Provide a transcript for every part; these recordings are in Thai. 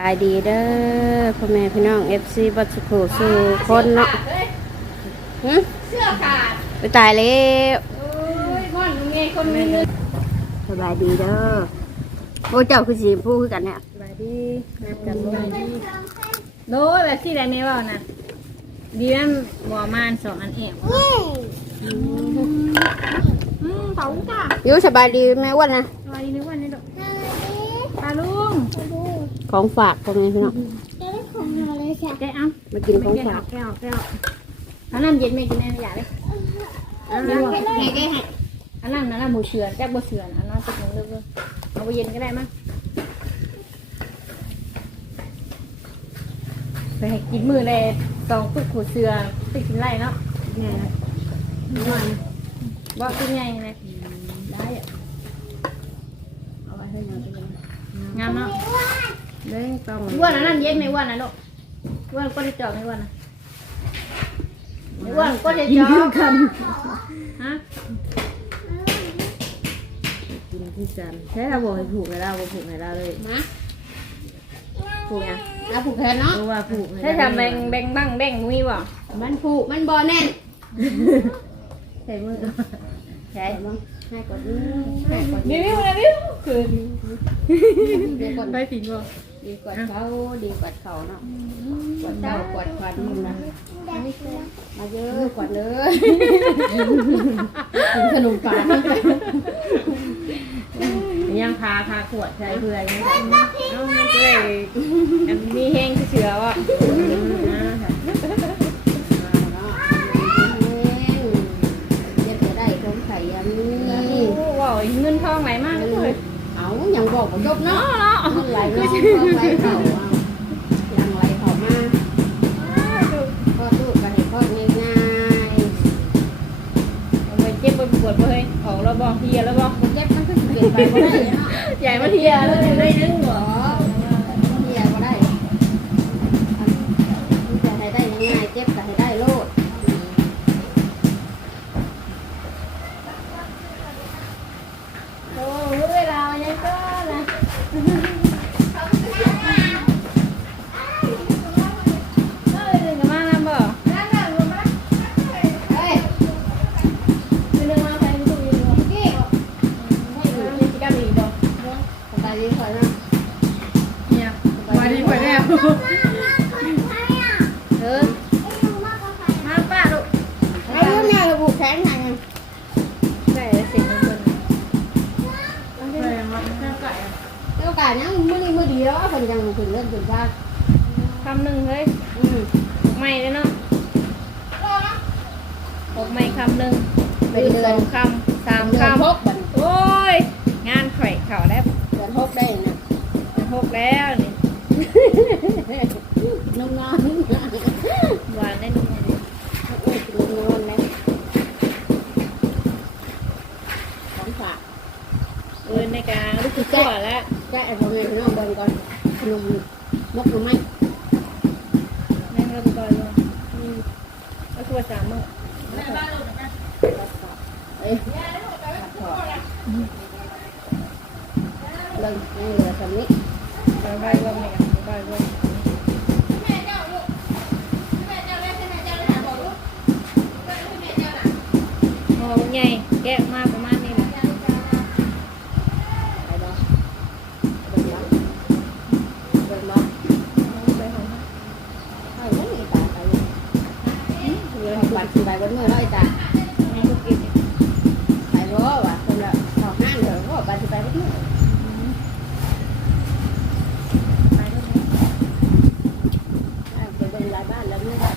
สบายดีเด้อพ่อแม่พี่น้อง FC บัดสุขสู่คนเนาะหึเสื้อขาดไปตายแล้วโอ้ยก่อนไงคนมีเงินสบายดีเด้อโอ้เจ้าคือสีผู้คือกันเนี่ยสบายดีนัดกันสบายดีโดยแบบที่ไรไม่ว่านะดีนั่นบัวมานสองอันเองอืมเผาจ้ะอยู่สบายดีแม่อ้วันนะสบายดีนึกวันนี้ดอกตาลุง ของฝากพ่อแม่พี่น้องแกเอามากินของฝากแก้วแก้วอันน้ำเย็นไม่กินแน่ไม่อยากเลยอันน้ำแกแกให้อันน้ำนั่นน้ำหมูเชือนแก้วหมูเชือนอันน้ำติดหนึ่งเรื่องเอาไปเย็นก็ได้มั้งไปให้กินมือเลยสองตุกหูเสือติดกินไรเนาะแม่ว่าเป็นไงนะได้อะเอาไว้ให้มันเป็นงามเนาะ เด้ต้องอ้วนอันนั้นเย็นไหมอ้วนนะลูกอ้วนก็จะจอกไหมอ้วนนะอ้วนก็จะจอก กันฮะกินที่กันใช่ถ้าบอกให้ผูกให้เราบอกผูกให้เราเลยมาผูกยังเอาผูกแขนเนาะ เพราะว่าผูกให้ใช่ทำแบงแบงบ้างแบงมีบ่มันผูกมันบ่แน่นใส่มือใช่บ้างให้กดมือให้กดรีวิวรีวิวคือเดี๋ยวกดได้ถึงบ่ ดีกว่าเขาดีกว่าเขาเนาะกว่าเจ้ากว่าควันมึงนะมาเยอะกว่าเลยกินขนมปังยังพาพาขวดใช้เพื่อนนี่เอ้ามันจะได้อันมีแห้งเสือว่ะนะค่ะเย็ดจะได้ของไข่ยันนี่ว้าวเงินทองไหลมากเลย เอาอย่างบอกว่าจบเนาะ ไหลเนาะไหลเข่ายังไหลเข่ามาก็ตู้กันให้ก็ง่ายไปเจ็บปวดปวดเลยออกแล้วบอกเฮียแล้วบอกๆเจ็บมันก็เปลี่ยนไปก็ได้เนาะ ใหญ่มาเฮียแล้วได้นึงบ่ เออมาป้าลูกไอ้ลูกเนี่ยเราผูกแขนไงได้สิ่งมันมันได้มาแค่ไก่แล้วการยังมือนี้มือเดียวคนยังถึงเริ่มถึงว่าคำหนึ่งเฮ้ยอืมไม่เลยเนาะออกไม่คำหนึ่งเป็นเดืสอนองคำสามเดือนคำหกบัดโอ้ย งานไข่เข่าแล้วเดือนหกได้นะหกแล้วนี่ นุ่มนอน หวานได้นุ่มเลย นุ่มนอนไหมของฝาก เออในกลางลูกคือตัวแล้ว แจ้ไอ้พ่อแม่พี่น้องเบิ่งก่อนขนมมกหน่อไม้ แม่งเราไปก่อนเลยก็ตัวสามมื้อ เอ้ย เบิ่งให้เหลือสำนี้ไปไปรวมเลยกันไปรวมหอมใหญ่แกะมาประมาณนี้แหละไปบ่เบิ่งบ่เบิ่งไปหอมไปบ่มีตาไปเลยเหลือบัตรสิไปบนมือแล้วไอ้ตา ให้ลูกกิน ไปบ่ว่ะคนละเข้าห้างเถอะบ่บัตรสิไปบนมือ ไปลูก อ่าไปเบิ่งหลายบ้านแล้วนี่ได้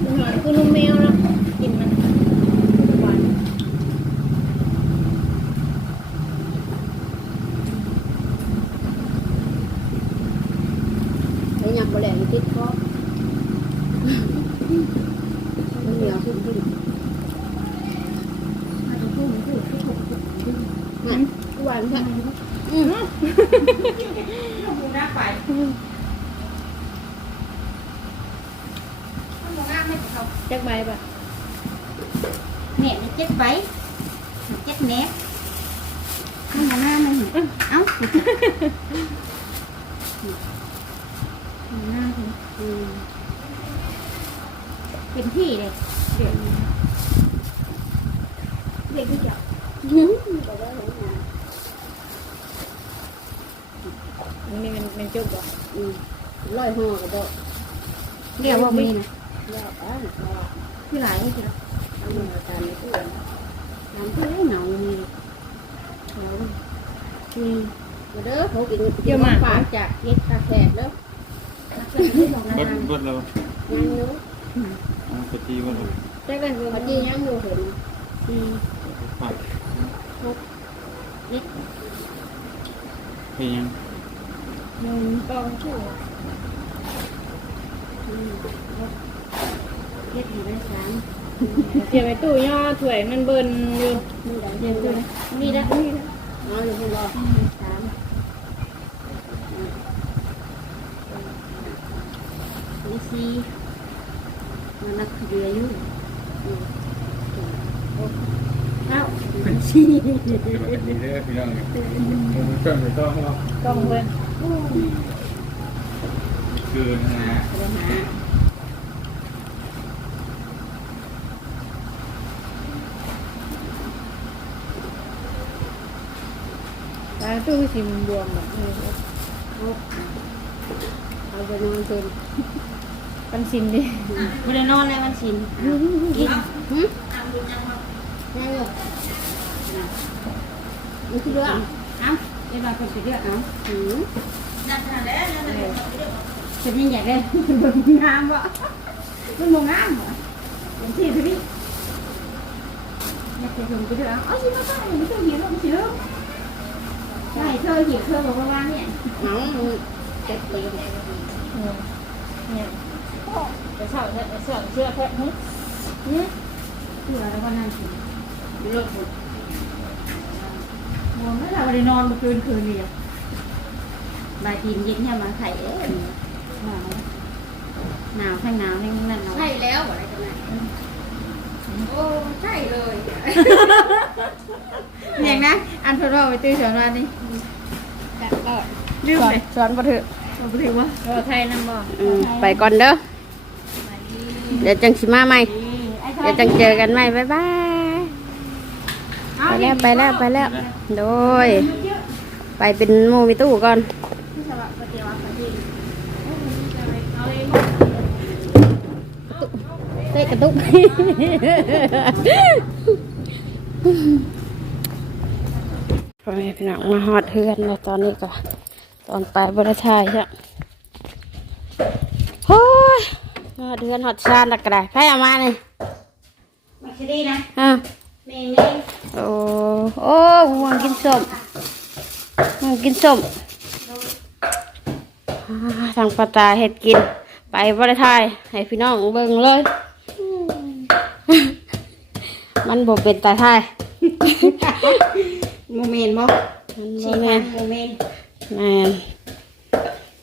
คือหอนคือนุ่มแมวเนาะกินมันหวาน ไอ้ยำบ่แหลงติดคอมันเหนียวขึ้นขึ้นนั่น หวานค่ะอืมจักใบปะเนี่ยมันเจ็ดใบเจ็ดแหนบมันมาหน้ามันเอ้าหน้าคุณเป็นที่เลยเด็กเด็กที่จ้า นี่มันมันจุกบ่ร้อยห่อก็ได้เรียกว่ามีนะคือหลายเลยจ้ะทำมาการในตู้ทำที่ได้หนาวมีแล้วมีมาเด้อเขากินเยอะมากฝากจากเฮ็ดคาแขกเด้อบิดบิดแล้วยังอยู่เอาไปตีบิดแล้วแต่กันพอดียังอยู่เห็นอืมผักนิดเฮ็ดยัง หนึ่งกองชั่วอืมเฮ็ดอยู่ได้สามเสียไปตู้ย่อถ้วยมันเบิ่นอยู่มีได้เยอะเลยมีได้มีได้เอาอยู่บนรอสามมีสี่มันนักเรียนอยู่อืมเอ้าสี่ดีเด้อพี่น้องผมจำไปต้องเนาะต้องเบิ่น คือนะฮะไปหาตาตู้สิมบวมแบบนี้เอาเอาไปนอนเต็มกันสินดิไม่ได้นอนเลยมันชินกินหืมนั่งอยู่มันคือเรื่องเอ้าเดี๋ยวเราไปเรื่องเอ้าหืมจะยิ่งใหญ่เลยมันงามวะมันโมงามวะเป็นที่ที่อยากจะลงไปเรื่องเอ้าชิมา บ้านไม่ต้องเหี่ยวไม่ใช่เรื่องใช่เธอเหี่ยวเธอบอกว่าว่าเนี่ยเอ้าเจ็บเลยเนี่ยจะเช่าเสื้อเสื้อแพะหึหึเพื่อแล้วก็นั่งกินเลิกหมดมองไม่เราได้นอนเมื่อคืนคืนเดียวบายทีนเย็นเนี่ยมาไข่เอ๊ะหนาวทั้งหนาวทั้งนั่นใช่แล้วอะไรกันนะโอ้ใช่เลยเนี่ยนะอันทดลองไปตื้อสอนวันนี้ลืมเลยสอนบ่ถือเอาไปถือว่าก็ไทยนำบ่อืมไปก่อนเด้อเดี๋ยวจังสิมาใหม่เดี๋ยวจังเจอกันใหม่บ๊ายบาย ไปแล้วไปแล้วไปแล้ว โดย ไปเป็นหมูมีตู้ก่อนเตะกระตุกพ่อแม่พี่น้องมาฮอดเฮือนแล้วตอนนี้ก็ตอนไปบริชายใช่โอ้ยฮอดเฮือนฮอดชานแล้วก็ได้ใครเอามานี่มาคิดดีนะอะเมย์เมย์ โอ้โอ้ห่วงกินส้มห่วงกินส้มอ่าทางปลาตาเห็ดกิน ไปบริทายให้พี่น้องเบิ่งเลย มันบ่เป็นตาทายโมเมนต์บ่มันชีบ่แมแม่นนโมเมนต์แม่น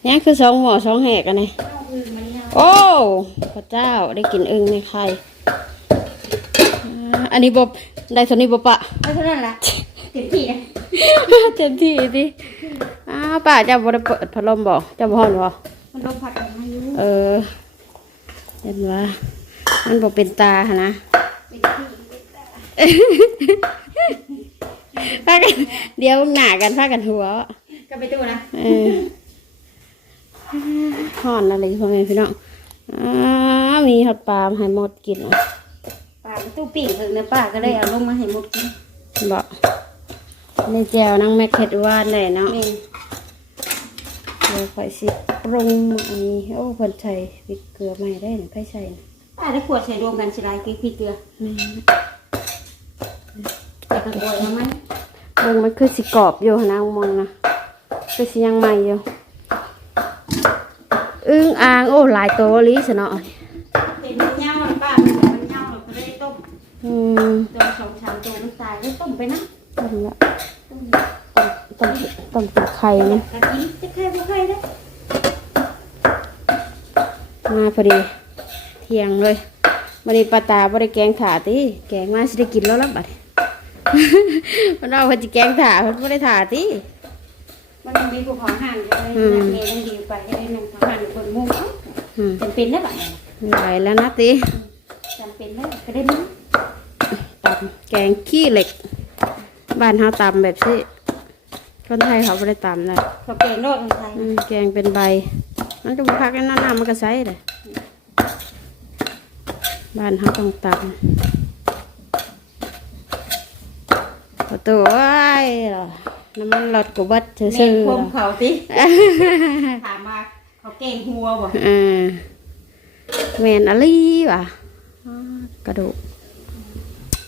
นี่คือสองหม้อสองแหกอันนี้เอาอื่นมาเนี่ยโอ้พระเจ้าได้กินอึ่งในไข่อ่าอันนี้บบ ได้สนี้บปะไม่เท่านั้นละเต็มที่นะเต็มที่ดิอ้าวป้าเจ้าบ่ได้เปิดพัดลมบ่เจ้าบ่ฮ้อนบ่มันลมพัดออกมาอยู่เออ เห็นว่ามันบ่เป็นตาหนนะเป็นที่พากันเดี๋ยวหน้ากันพากันหัวก็ไปตู้นะเออฮ้อนอะไรพ่อแม่พี่น้องอ้ามีฮอดปลามาให้หมดกินอะป้าไปตู้ปีกเพิ่งนะป้าก็เลยเอาลงมาให้หมดกินบ่ในแจวนังแม่เข็ดหวานได้เนาะเมนเดี๋ยวข่อยสิปรุงอันนี้โอ้เพิ่นใส่พริกเกลือใหม่ได้นี่ไผใส่น่ะป้าได้ขวดใส่รวมกันสิลายพริกพริกเกลือแม่นแต่กระโดดแล้วมันเบิ่งมันคือสิกรอบอยู่หั่นนะมองนะคือสิยังใหม่อยู่อึ้งอ่างโอ้หลายตัวลีซะเนาะ เห็นมันเน่ามันป้ามันมันเน่าเราก็ได้ต้ม อืมตัวสองสามตัวมันตายได้ต้มไปนะต้มละต้มต้มต้มกับไข่มันกะทิจะแค่พวกใครได้มาพอดี เที่ยงเลยบันนี้ปลาตาบ่ได้แกงถาติแกงมาสิได้กินแล้วล่ะบัดมันเอาเพิ่นสิแกงถาเพิ่นบ่ได้ถาติมันยังมีผู้ขอห่างเลยอืมเมย์ยังดีไปได้หนึ่งขอห่างคนมุ่งเอ้าอืมจำเป็นได้ปะไม่ไหวแล้วนะติจำเป็นได้ก็ได้มั้ง ตำแกงขี้เหล็ก บ้านเฮาตำแบบสิคนไทยเขาบ่ได้ตำนะเขาเก่งโลดคนไทยอืมแกงเป็นใบ มันก็บ่พักกันน้ำมันก็ใสเลยบ้านเฮาต้องตำประตูไว้ายเหรอน้ำมันรถกูเบัดซื่เมอย์ๆพเหรมอเขาติถามมาเขาเก่งหัวบ่อ่าแมนอะไรวะอ่ากระดูก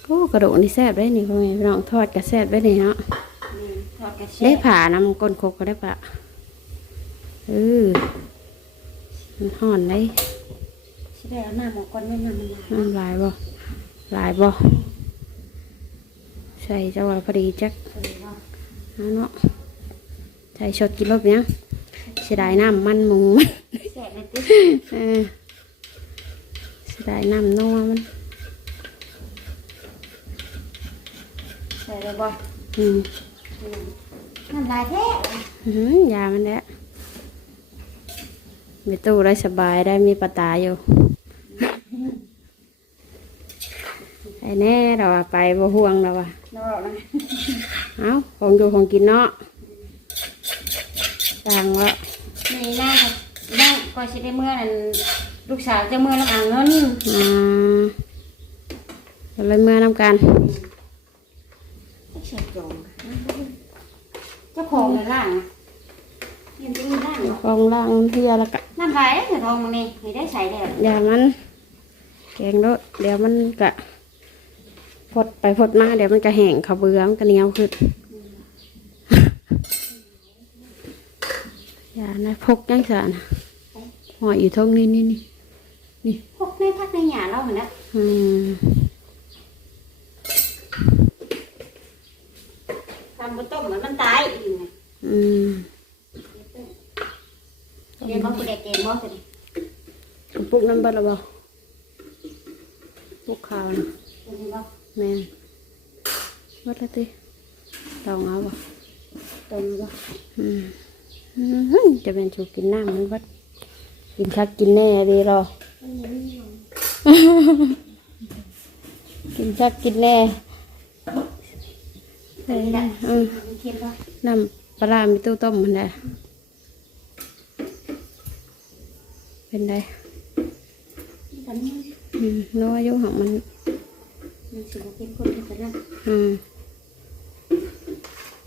โอ้กระดูกนี่แซ่บได้นี่พ่อแม่พี่น้องทอดกระแซ่บได้นี่เนาะทอดกระเชได้ษผ่านำก้นโคกก็ได้ปะเออมันห่อนได้ใช่ได้เอาหน้าหมอก่อนไม่นำมันละน้ำลายบ่ลายบ่ใส่เจ้าว่าพอดีจักเอาเนาะใส่ชดกินรบเนี้ยเสียดายน้ำมันหมุงแสบเลยติเออเสียดายน้ำนัวมัน ใส่เลยบ่อืมน้ำลายแท้อื้อหือยามันแหละมีตู้ได้สบายได้มีปลาตาอยู่ไอ้แน่เราว่าไปบ่ห่วงเราว่านอกนะเอ้าของอยู่ของกินเนาะสั่งวะนี่หน้าครับหน้าก็สิได้เมื่อนั้นลูกสาวจะเมื่อแล้วอ่างเงินอ่าก็เลยเมื่อน้ำกัน เสียจงเจ้าของเลยล่างยังจะมีล่างกองล่างเทียแล้วก็น้ำลายเดี๋ยวทองมันนี่ให้ได้ใส่แล้วอย่ามันแกงโดดเดี๋ยวมันก็พดไปพดมาเดี๋ยวมันก็แห้งเขาวเบื่อมันก็เหนียวขึ้นอย่านะพกยังสานหอยอยู่ท้องนี่นี่นี่พวกในพักในหยาเราเหมือนนะอืม ทำบนต้ มเหมือนมันตายอีกไงอืมเดี๋ยวเขาไปแดกเกมบ่สิปลุกน้ำบัดละบ่ปลุกข้าวนะเห็นบ่แม่นวัดละติลองเอาบ่เต็มบ่อืมอื้อจะเป็นชูกินน้ำมันวัดกินคักกินแน่ดีรอ กินชักกินแน่ เอออืมมันเค็มบ่น้ำปลามีตู้ต้มมันะเป็นไงตอนนี้อืมนัวอยู่ของมันมันสิบ่เป็นคนที่กันนอืม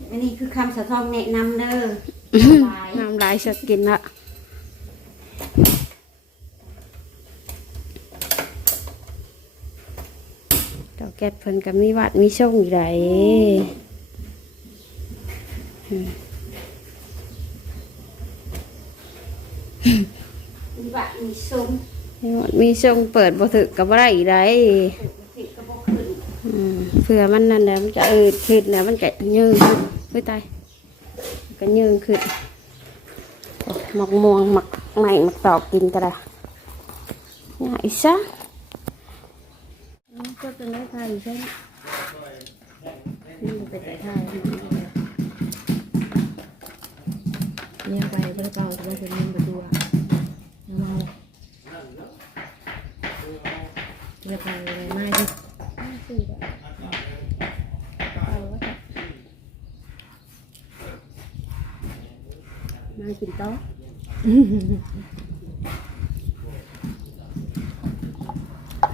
อันนี้คือคำสะท้อนแนะนำเด้อลยน้ำลายสกินละเจ้าแก๊สเพิ่นก็มีวัดมีช่องอยู่ หนมีบะมีซุ้มมีวัดมีช่องเปิดบ่ถึกกับบ่ได้อีกไดผิดก็บ่ขึ้นอืมเผื่อมันนั่นแหละมันจะอืดขึ้นแล้วมันก็ยืงขึ้นเฮ้ยตายมันก็ยืงขึ้นโอ้หมักม่วงหมักใหม่หมักตอกกินก็ได้ง่ายซะก็เป็นได้ทายใช่ไหมนี่มันเป็นได้ทา ยเนี่ยไปกระเป๋าจะมาเป็นเงินประตูอะเอามาจะไปอะไรไม่ดิมากินโต๊ะ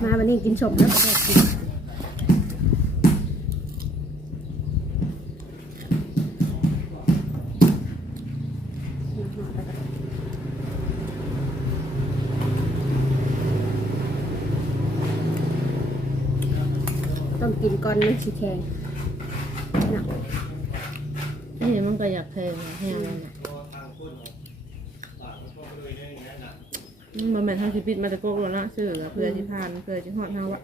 มาวันนี้กินสมแล้วประเทศกินต้อง กินก่อนมันสิแข็งน่ะนี่มันก็อยากเคยมาแห้งเลยนะมันเหมือนทางชีวิตมาตะโกกแล้วนะซื้อเพื่อที่ทานเพื่อที่หอดเฮาอะ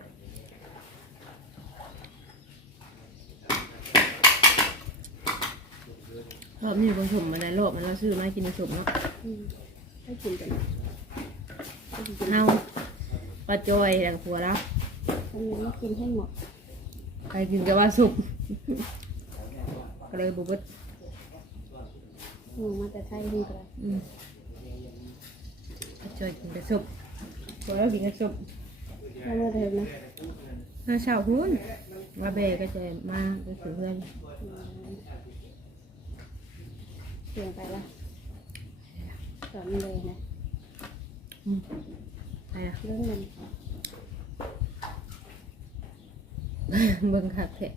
รอบนี้บางสมมาในโลกมันเราซื้อมากินในสมเนาะให้กินกันเฮาปลาจอยแต่ผัวแล้วคนนี้ไม่กินให้หมด ใครกินก็ว่าสุกก็เลยบุบดหนูมาแต่ไทยนี่ก็ได้อืมปลาจอยกินกระสุกผัวแล้วกินกระสุกแล้วเมื่อเดิมนะเมื่อเช้าหุ้นว่าเบก็จะมาไปถึงเพื่อนเปลี่ยนไปละสอนเลยนะอืมอะไรอะเรื่องเงิน เบิ่งคักแท้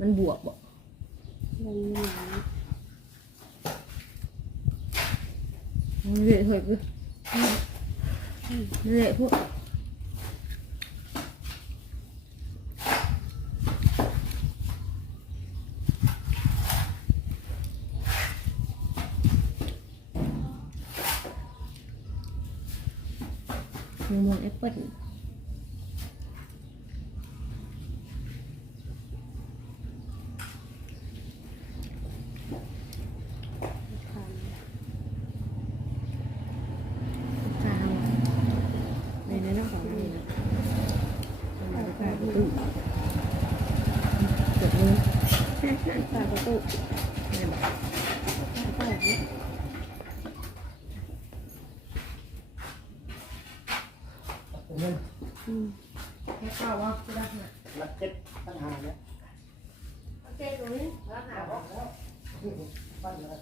มันบวกบ่เรื่องเงินมันเละเฮ้ยกูเละพวกมะม่วงแอปเปิ้ล ทาน กาวในนั้นต้องของนี่นะทำมาประตูเกิดมือ ฝากประตู เนี่ยบอก ฝากประตู อืม แค่ข้าวว่าจะได้ไหมรักเจ็ดปัญหาเนี่ยโอเคตรงนี้แล้วหาว่าปั้นเลย